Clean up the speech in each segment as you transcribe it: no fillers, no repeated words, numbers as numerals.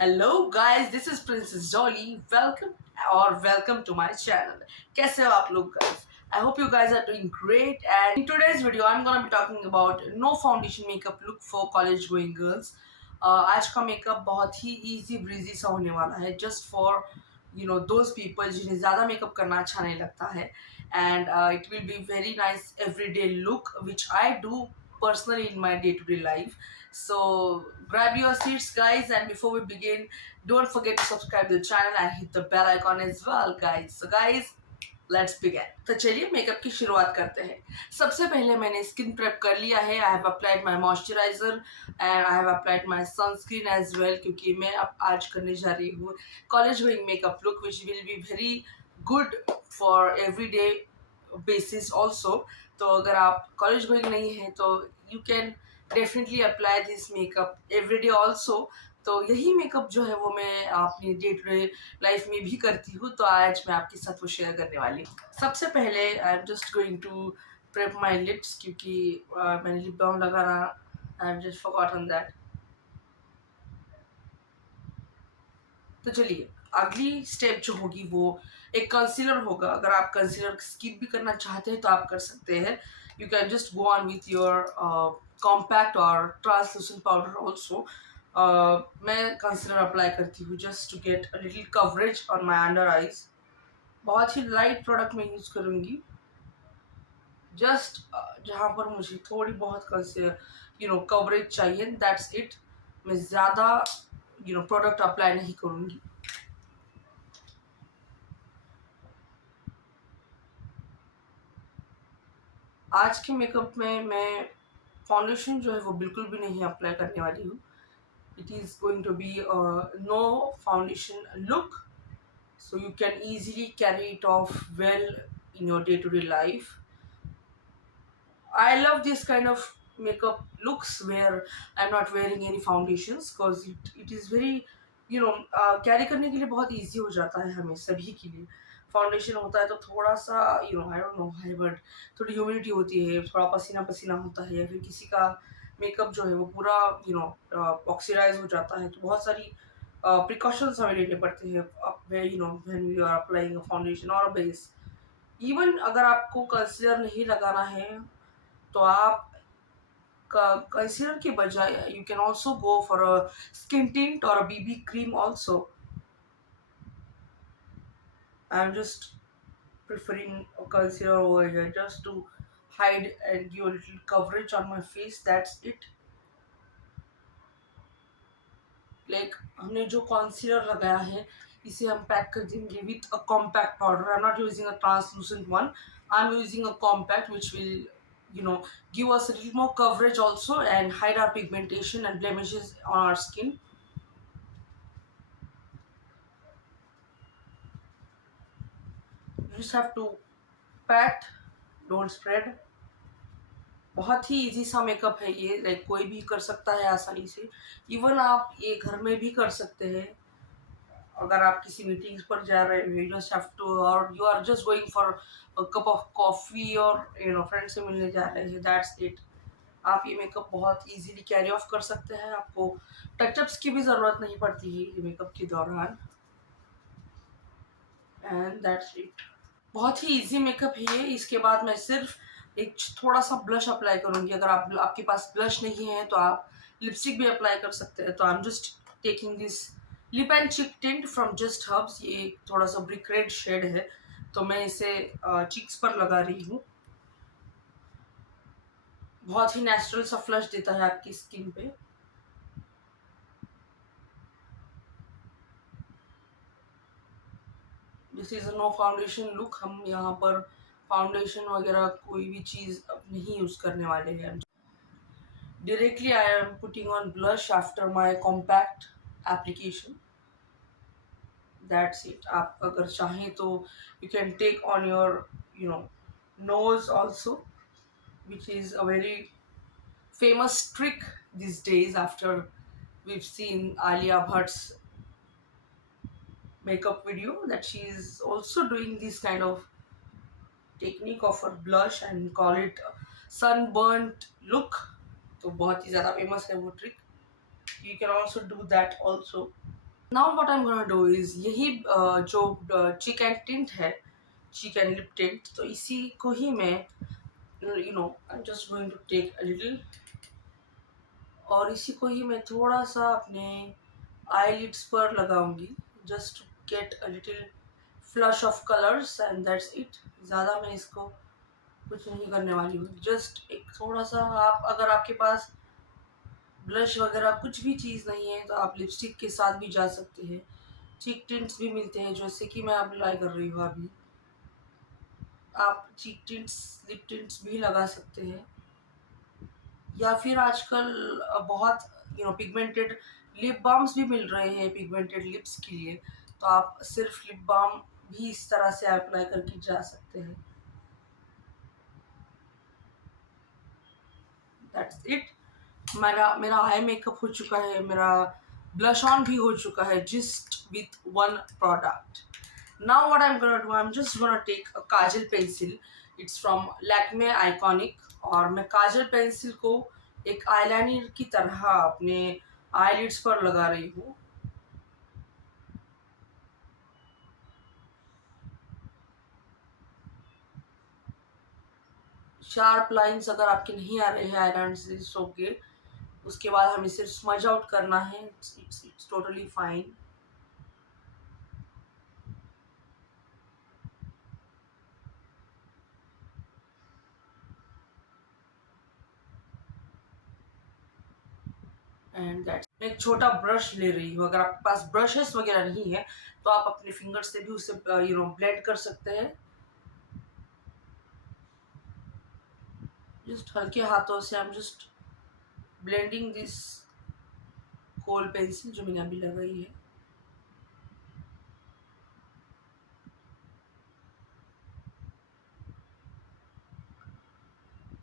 Hello guys, this is princess Dolly. Welcome to my channel. कैसे हो आप लोग guys? I hope you guys are doing great and in today's video I am gonna be talking about no foundation makeup look for college going girls. आज का makeup बहुत ही easy breezy सा होने वाला है, जस्ट फॉर दोज पीपल जिन्हें ज़्यादा makeup करना अच्छा नहीं लगता है। And it will be very nice everyday look which I do personally in my day-to-day life. So grab your seats guys, and before we begin, don't forget to subscribe to the channel and hit the bell icon as well guys. So guys, let's begin. तो चलिए makeup की शुरुआत करते हैं। सबसे पहले मैंने skin prep कर लिया है। I have applied my moisturiser and I have applied my sunscreen as well, क्योंकि मैं अब आज करने जा रही हूँ college going makeup look which will be very good for everyday basis also. तो अगर आप कॉलेज गोइंग नहीं है तो you can definitely apply this makeup everyday also. तो यही मेकअप जो है वो मैं अपनी डे टू डे लाइफ में भी करती हूँ, तो आज मैं आपके साथ वो शेयर करने वाली हूँ। सबसे पहले I am just going to prep my lips, क्योंकि मैंने लिप बाम लगाना I am just forgotten that. तो चलिए अगली स्टेप जो होगी वो एक कंसीलर होगा। अगर आप कंसीलर स्किप भी करना चाहते हैं तो आप कर सकते हैं। You can just go on with your compact और ट्रांसलूसेंट पाउडर ऑल्सो। मैं कंसीलर अप्लाई करती हूँ just to get a little coverage on my under eyes. बहुत ही लाइट प्रोडक्ट मैं यूज़ करूँगी, जस्ट जहाँ पर मुझे थोड़ी बहुत कवरेज चाहिए, दैट्स इट। मैं ज़्यादा प्रोडक्ट अप्लाई नहीं करूँगी। आज के मेकअप में मैं फाउंडेशन जो है वो बिल्कुल भी नहीं अप्लाई करने वाली हूँ। It is going to be no foundation look, so you can easily carry it off well in your day-to-day life. I love this kind of makeup looks where I'm not wearing any foundations because it is very carry करने के लिए बहुत easy हो जाता है हमें सभी के लिए। फाउंडेशन होता है तो थोड़ा सा आई डोंट नो है, बट थोड़ी ह्यूमिडिटी होती है, थोड़ा पसीना पसीना होता है, या फिर किसी का मेकअप जो है वो पूरा ऑक्सीडाइज हो जाता है, तो बहुत सारी प्रिकॉशंस हमें लेने पड़ते हैं when we are applying a foundation और अ बेस। इवन अगर आपको कंसीलर नहीं लगाना है तो आप कंसीलर के बजाय you can also go for a skin tint or a BB cream also. I am just preferring a concealer over here just to hide and give a little coverage on my face, that's it. हमने जो concealer लगाया है इसे हम pack कर देंगे with a compact powder. I'm not using a translucent one, I'm using a compact which will give us a little more coverage also and hide our pigmentation and blemishes on our skin. You just have to pat, don't spread. बहुत ही easy सा makeup है ये, कोई भी कर सकता है आसानी से। इवन आप ये घर में भी कर सकते हैं। अगर आप किसी मीटिंग्स पर जा रहे हो, यू जस्ट हैव टू, और you are just going for a cup of coffee और फ्रेंड से मिलने जा रहे हैं, दैट्स इट। आप ये मेकअप बहुत इजीली कैरी ऑफ कर सकते हैं। आपको टचअप्स की भी ज़रूरत नहीं पड़ती है ये मेकअप के दौरान, एंड दैट्स इट। बहुत ही इजी मेकअप है ये। इसके बाद मैं सिर्फ एक थोड़ा सा ब्लश अप्लाई करूँगी। अगर आपके पास ब्लश नहीं है तो आप लिपस्टिक भी अप्लाई कर सकते हैं। तो आई am just taking this lip and चिक टिंट फ्रॉम जस्ट हर्ब्स। ये थोड़ा सा ब्रिक रेड शेड है, तो मैं इसे चिक्स पर लगा रही हूँ। बहुत ही नेचुरल सा फ्लश देता है आपकी स्किन पे। This is no foundation look. हम यहाँ पर फाउंडेशन वगैरह कोई भी चीज़ अब नहीं यूज़ करने वाले हैं। Directly I am putting on blush after my compact application. That's it. आप अगर चाहें तो you can take on your nose also, which is a very famous trick these days after we've seen Alia Bhatt's makeup video, that she is also doing this kind of technique of her blush and call it sunburnt look. तो बहुत ही ज़्यादा famous है वो trick. You can also do that also. Now what I am gonna do is यही जो चिक and tint है, चिक एंड लिप टिंट, तो इसी को ही मैं I am just going to take a little, और इसी को ही मैं थोड़ा सा अपने eyelids पर लगाऊंगी, just get a little flush of colours and that's it. ज़्यादा मैं इसको कुछ नहीं करने वाली हूँ, जस्ट एक थोड़ा सा। आप अगर आपके पास ब्लश वगैरह कुछ भी चीज़ नहीं है तो आप लिपस्टिक के साथ भी जा सकते हैं। चीक टिंट्स भी मिलते हैं, जैसे कि मैं अप्लाई कर रही हूँ अभी। आप चीक टिंट्स, लिप टिंट्स भी लगा सकते हैं, या फिर आजकल बहुत पिगमेंटेड लिप बाम्स भी मिल रहे हैं पिगमेंटेड लिप्स के लिए, तो आप सिर्फ लिप बाम भी इस तरह से अप्लाई करके जा सकते हैं। That's it. मेरा मेरा आई मेकअप हो चुका है, मेरा ब्लश ऑन भी हो चुका है, just with one product. Now what I am gonna do, I am just gonna take a kajal pencil, it's from Lakme iconic, और मैं काजल पेंसिल को एक आईलाइनर की तरह अपने आईलिड्स पर लगा रही हूँ। शार्प लाइंस अगर आपके नहीं आ रहे हैं आईलाइनर से सो के, उसके बाद हमें सिर्फ स्मज आउट करना है, it's totally fine. And that's, मैं एक छोटा ब्रश ले रही हूँ, अगर आपके पास ब्रशेस वगैरह नहीं है तो आप अपने फिंगर से भी उसे ब्लेंड कर सकते हैं। जस्ट हल्के हाथों से I am just blending this kohl pencil जो मैंने अभी लगाई है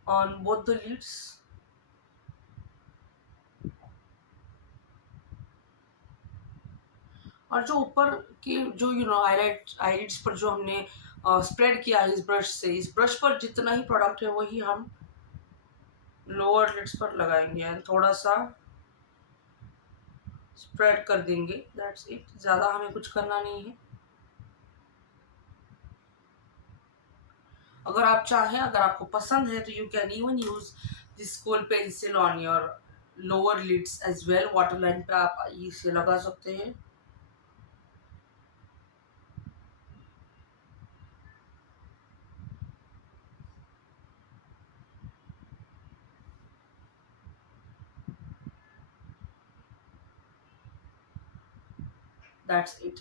ऑन बोथ द लिड्स। और जो ऊपर के जो आईलिड्स पर जो हमने स्प्रेड किया है इस ब्रश से, इस ब्रश पर जितना ही प्रोडक्ट है वही हम लोअर लिड्स पर लगाएंगे एंड थोड़ा सा स्प्रेड कर देंगे, दैट्स इट। ज़्यादा हमें कुछ करना नहीं है। अगर आप चाहें, अगर आपको पसंद है, तो you can even use this kohl pencil on your lower lids as well. Water line पे आप इसे लगा सकते हैं। That's it.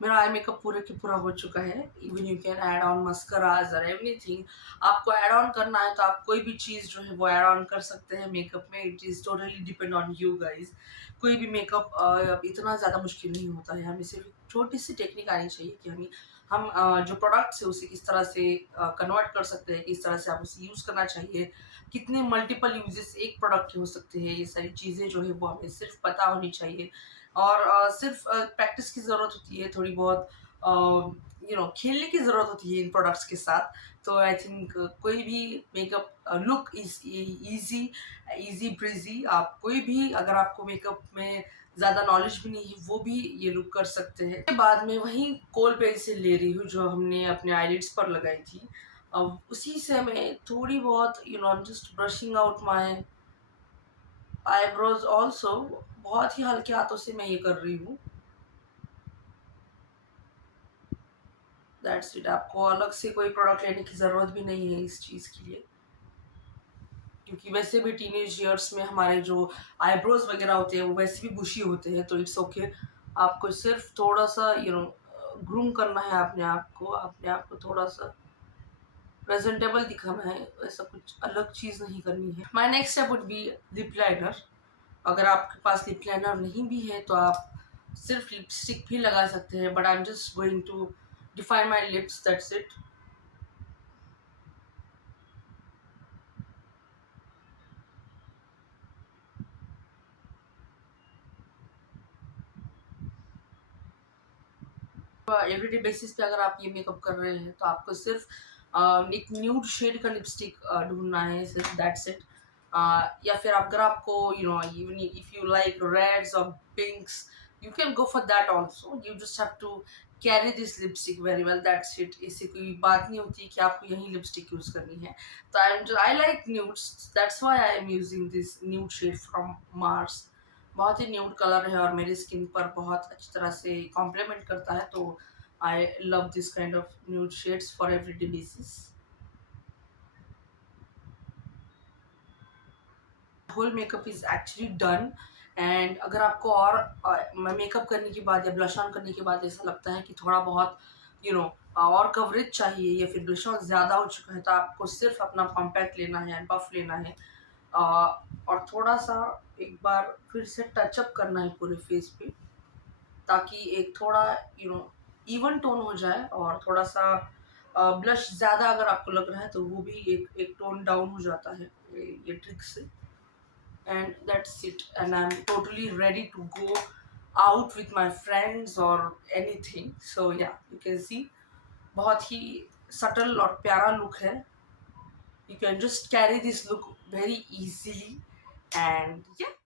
मेरा आई मेकअप पूरे के पूरा हो चुका है। Even you can add on mascaras और एवरीथिंग। आपको ऐड ऑन करना है तो आप कोई भी चीज़ जो है वो ऐड ऑन कर सकते हैं मेकअप में। It is totally depend on you guys. कोई भी मेकअप इतना ज़्यादा मुश्किल नहीं होता है, हमें सिर्फ छोटी सी टेक्निक आनी चाहिए कि हम जो प्रोडक्ट्स है उसे किस तरह से कन्वर्ट कर सकते हैं, किस तरह से आप उसे यूज़ करना चाहिए, कितने मल्टीपल यूजेस एक प्रोडक्ट के हो सकते हैं। ये सारी चीज़ें जो है वो हमें सिर्फ पता होनी चाहिए, और सिर्फ प्रैक्टिस की ज़रूरत होती है, थोड़ी बहुत खेलने की ज़रूरत होती है इन प्रोडक्ट्स के साथ। तो आई थिंक कोई भी makeup look is easy, easy breezy. आप कोई भी, अगर आपको मेकअप में ज़्यादा नॉलेज भी नहीं है, वो भी ये लुक कर सकते हैं। उसके बाद में वही कोल पेंसिल ले रही हूँ जो हमने अपने आईलिड्स पर लगाई थी। अब उसी से मैं थोड़ी बहुत just brushing out my eyebrows also. बहुत ही हल्के हाथों से मैं ये कर रही हूँ। That's it. आपको अलग से कोई प्रोडक्ट लेने की ज़रूरत भी नहीं है इस चीज़ के लिए, क्योंकि वैसे भी टीनेज ईयर्स में हमारे जो आईब्रोज वगैरह होते हैं वो वैसे भी बुशी होते हैं, तो इट्स ओके। आपको सिर्फ थोड़ा सा ग्रूम करना है अपने आप को थोड़ा सा प्रेजेंटेबल दिखाना है, ऐसा कुछ अलग चीज़ नहीं करनी है। My next step would B lib liner. अगर आपके पास लिप लाइनर नहीं भी है तो आप सिर्फ लिपस्टिक भी लगा सकते हैं, but I am just going to define my lips, that's it. Everyday basis पे अगर आप ये मेकअप कर रहे हैं तो आपको सिर्फ एक न्यूड शेड का लिपस्टिक ढूंढना है, सिर्फ दैट्स इट। या फिर अगर आपको even if you like reds और pinks, you can go for that also. You just have to carry this lipstick very well. That's it. इससे कोई बात नहीं होती कि आपको यही lipstick use करनी है. तो I like nudes. That's why I am using this nude shade from Mars. बहुत ही न्यूड कलर है और मेरी स्किन पर बहुत अच्छी तरह से कॉम्प्लीमेंट करता है, तो I love this kind of nude shades for everyday basis. Whole makeup is actually done. And अगर आपको और मेकअप करने के बाद या ब्लश ऑन करने के बाद ऐसा लगता है कि थोड़ा बहुत और कवरेज चाहिए या फिर ब्लश ऑन ज़्यादा हो चुका है, तो आपको सिर्फ अपना कॉम्पैक्ट लेना है एंड पफ लेना है, और थोड़ा सा एक बार फिर से टचअप करना है पूरे फेस पे, ताकि एक थोड़ा इवन टोन हो जाए. और थोड़ा सा ब्लश ज़्यादा अगर आपको लग रहा है तो वो भी एक टोन डाउन हो जाता है ये ट्रिक से. And that's it, and I'm totally ready to go out with my friends or anything. So yeah, you can see बहुत ही subtle और प्यारा look है. You can just carry this look very easily, and yeah.